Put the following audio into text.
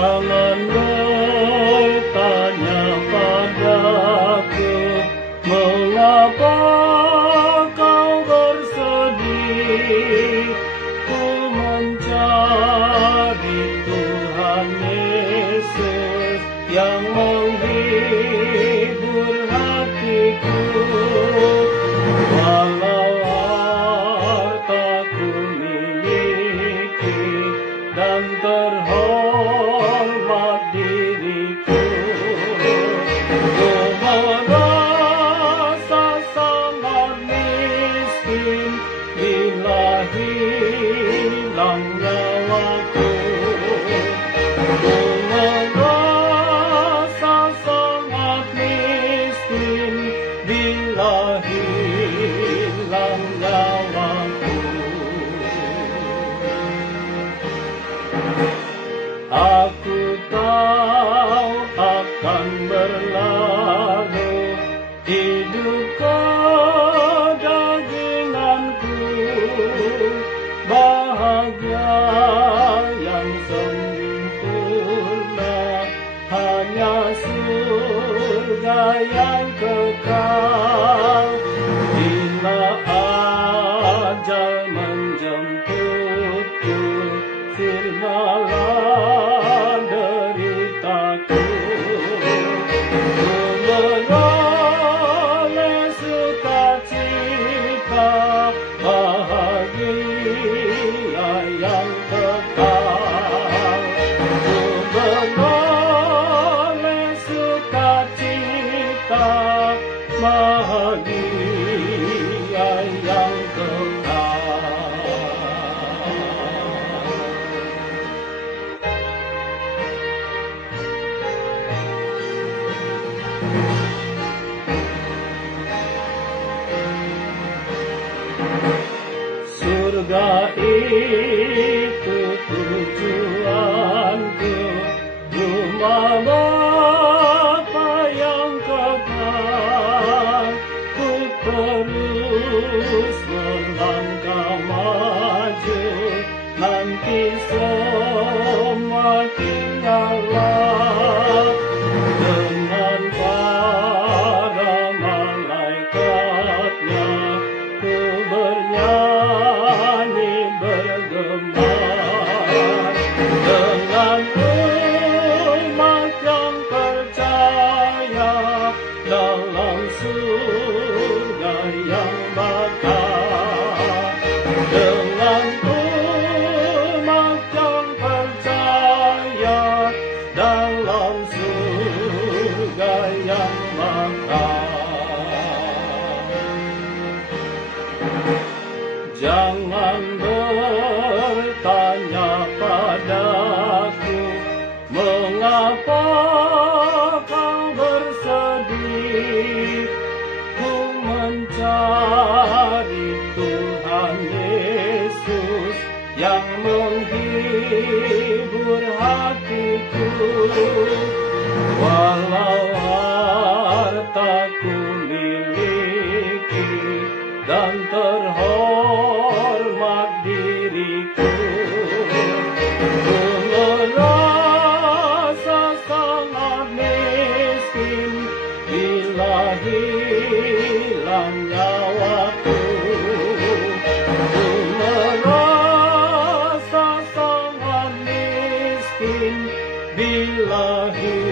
Jangan bertanya padaku, mengapa kau bersedih? Ku mencari Tuhan Yesus yang menghibur hatiku. Walau hartaku miliki dan terhormat diriku, ku merasa sangat miskin bila hilang nyawaku. Ku merasa sangat miskin bila hilang nyawaku. Aku tahu akan berlalu hidup kedaginganku, bahagia yang sempurna hanya surga yang kekal. Bila ajal menjemputku, sirnalah deritaku. Ku beroleh sukacita, bahagia yang kekal. Ku beroleh sukacita, bahagia yang kekal. Surga itu tujuanku, rumah Bapa yang kekal. Ku terus melangkah maju, nanti semua tinggallah. Dengan para malaikatnya ku bernyanyi bergema. Dengan umat yang percaya dalam surga yang bakal. Dengan umat yang percaya dalam surga yang bakal. Jangan bertanya padaku, mengapa kau bersedih? Ku mencari Tuhan Yesus yang menghibur hatiku. Walau hartaku miliki dan terhormat diriku, ku merasa sangat miskin bila hilang nyawaku. Ku merasa sangat miskin bila hilang